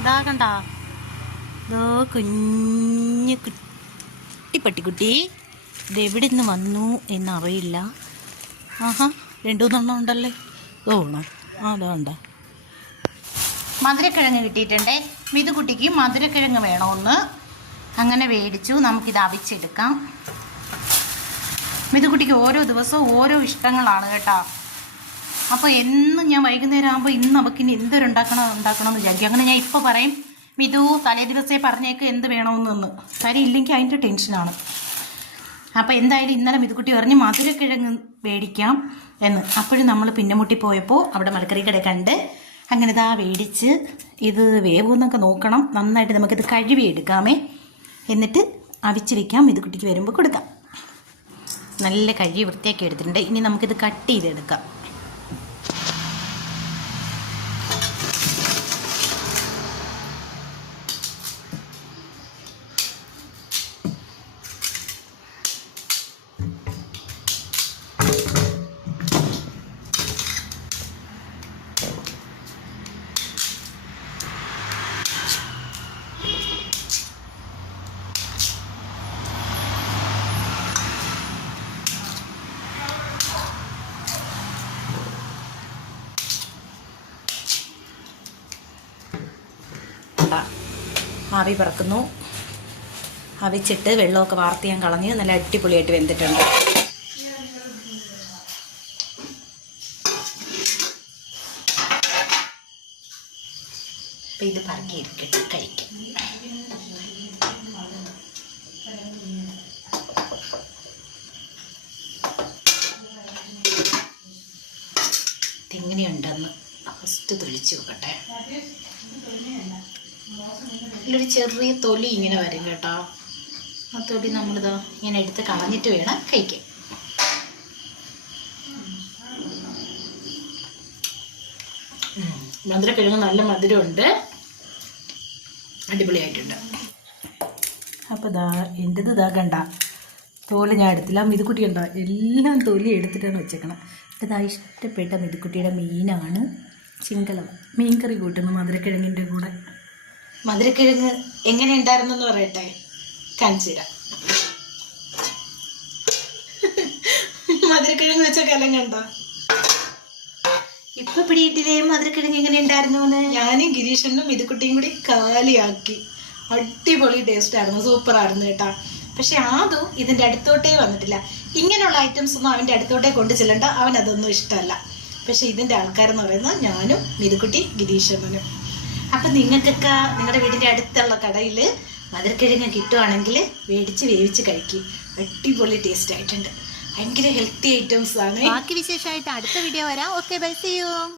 ഇതാ കണ്ട കുഞ്ഞു കുട്ടി പട്ടിക്കുട്ടി ഇതെവിടെ നിന്ന് വന്നു എന്നറിയില്ല. ആഹാ 2-3 ഉണ്ടല്ലേ. ഓണം അതുണ്ട മധുരക്കിഴങ്ങ് കിട്ടിയിട്ടുണ്ടേ. മിതുകുട്ടിക്ക് മധുരക്കിഴങ്ങ് വേണമെന്ന് അങ്ങനെ മേടിച്ചു. നമുക്കിത് അവിച്ചെടുക്കാം. മിതുകുട്ടിക്ക് ഓരോ ദിവസവും ഓരോ ഇഷ്ടങ്ങളാണ് കേട്ടോ. അപ്പോൾ എന്നും ഞാൻ വൈകുന്നേരം ആകുമ്പോൾ ഇന്ന് അവൾക്കിനി ഉണ്ടാക്കണമെന്ന് വിചാരിക്കും. അങ്ങനെ ഞാൻ ഇപ്പോൾ പറയും, മിതു തലേ ദിവസമേ പറഞ്ഞേക്ക് എന്ത് വേണമെന്ന്. കാര്യം ഇല്ലെങ്കിൽ അതിൻ്റെ ടെൻഷനാണ്. അപ്പോൾ എന്തായാലും ഇന്നലെ മിതുകുട്ടി പറഞ്ഞ് മധുരക്കിഴങ്ങ് മേടിക്കാം എന്ന്. അപ്പോഴും നമ്മൾ പിന്നമുട്ടി പോയപ്പോൾ അവിടെ മലക്കറി കട കണ്ട് അങ്ങനെ ഇതാ മേടിച്ച് ഇത് വേവുമെന്നൊക്കെ നോക്കണം. നന്നായിട്ട് നമുക്കിത് കഴുകി എടുക്കാമേ. എന്നിട്ട് അവിച്ച് വയ്ക്കാം. മിതുകുട്ടിക്ക് വരുമ്പോൾ കൊടുക്കാം. നല്ല കഴുകി വൃത്തിയാക്കി എടുത്തിട്ടുണ്ട്. ഇനി നമുക്കിത് കട്ട് ചെയ്തെടുക്കാം. ആവി പറക്കുന്നു. അവിച്ചിട്ട് വെള്ളമൊക്കെ വാർത്ത് ഞാൻ കളഞ്ഞ് നല്ല അടിപൊളിയായിട്ട് വെന്തിട്ടുണ്ട്. അപ്പം ഇത് പറക്കി ഇരിക്കട്ടെ, കഴിക്കാം. ഇതെങ്ങനെയുണ്ടെന്ന് ഫസ്റ്റ് തൊലിച്ച് നോക്കട്ടെ. ഇതിലൊരു ചെറിയ തൊലി ഇങ്ങനെ വരും കേട്ടോ. ആ തൊലി നമ്മളിത് ഇങ്ങനെ എടുത്ത് കളഞ്ഞിട്ട് വേണം കഴിക്കാൻ. മധുരക്കിഴങ്ങ് നല്ല മധുരമുണ്ട്, അടിപൊളിയായിട്ടുണ്ട്. അപ്പോൾ എൻ്റെത് കണ്ട തോല് ഞാൻ എടുത്തില്ല. മിതുക്കുട്ടി ഉണ്ടോ എല്ലാം തൊലി എടുത്തിട്ടാണ് വെച്ചേക്കണം. ഇതാ ഇഷ്ടപ്പെട്ട മിതുക്കുട്ടിയുടെ മീനാണ് ചിങ്കലവ. മീൻകറി കൂട്ടുന്നു മധുരക്കിഴങ്ങിൻ്റെ കൂടെ. മധുരക്കിഴങ്ങ് എങ്ങനെ ഉണ്ടായിരുന്നെന്ന് പറയട്ടെ, കാണിച്ചു തരാം. മധുരക്കിഴങ്ങ് വെച്ച കലം കണ്ട. ഇപ്പൊ പിടിയിട്ടില്ലേ മധുരക്കിഴങ്ങ് എങ്ങനെ ഉണ്ടായിരുന്നു എന്ന്. ഞാനും ഗിരീഷനും മിതുക്കുട്ടിയും കൂടി കാലിയാക്കി. അടിപൊളി ടേസ്റ്റ് ആയിരുന്നു, സൂപ്പർ ആയിരുന്നു കേട്ടാ. പക്ഷെ അതും ഇതിൻ്റെ അടുത്തോട്ടേ വന്നിട്ടില്ല. ഇങ്ങനെയുള്ള ഐറ്റംസ് ഒന്നും അവൻ്റെ അടുത്തോട്ടേ കൊണ്ടു ചെല്ലണ്ട, അവൻ അതൊന്നും ഇഷ്ടമല്ല. പക്ഷെ ഇതിൻ്റെ ആൾക്കാരെന്ന് പറയുന്നത് ഞാനും മിതുക്കുട്ടി ഗിരീഷനും. അപ്പം നിങ്ങൾക്കൊക്കെ നിങ്ങളുടെ വീടിൻ്റെ അടുത്തുള്ള കടയിൽ മധുരക്കിഴങ്ങ് കിട്ടുവാണെങ്കിൽ മേടിച്ച് വേവിച്ച് കഴിക്കും. അടിപൊളി ടേസ്റ്റ് ആയിട്ടുണ്ട്. ഭയങ്കര ഹെൽത്തി ഐറ്റംസ് ആണ്. ബാക്കി വിശേഷമായിട്ട് അടുത്ത വീഡിയോ വരാം. Okay, bye, see U.